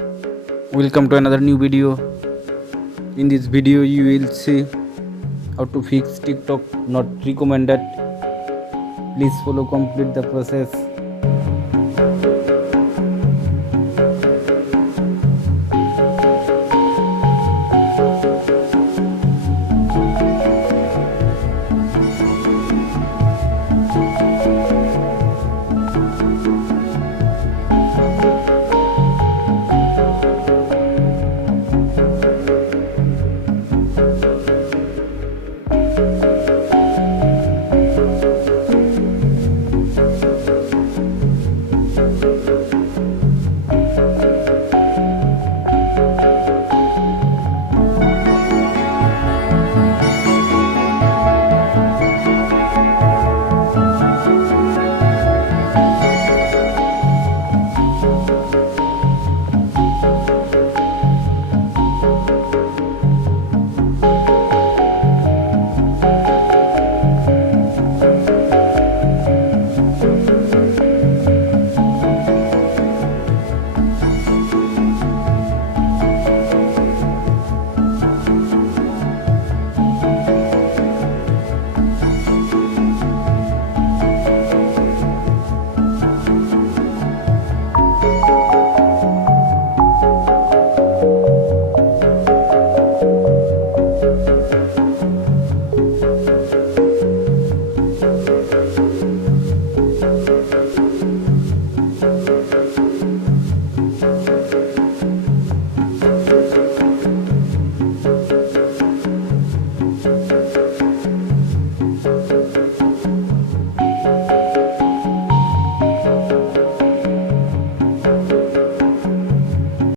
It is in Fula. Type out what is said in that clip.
Welcome to another new video. In this video you will see how to fix TikTok not recommended. Please follow complete the process.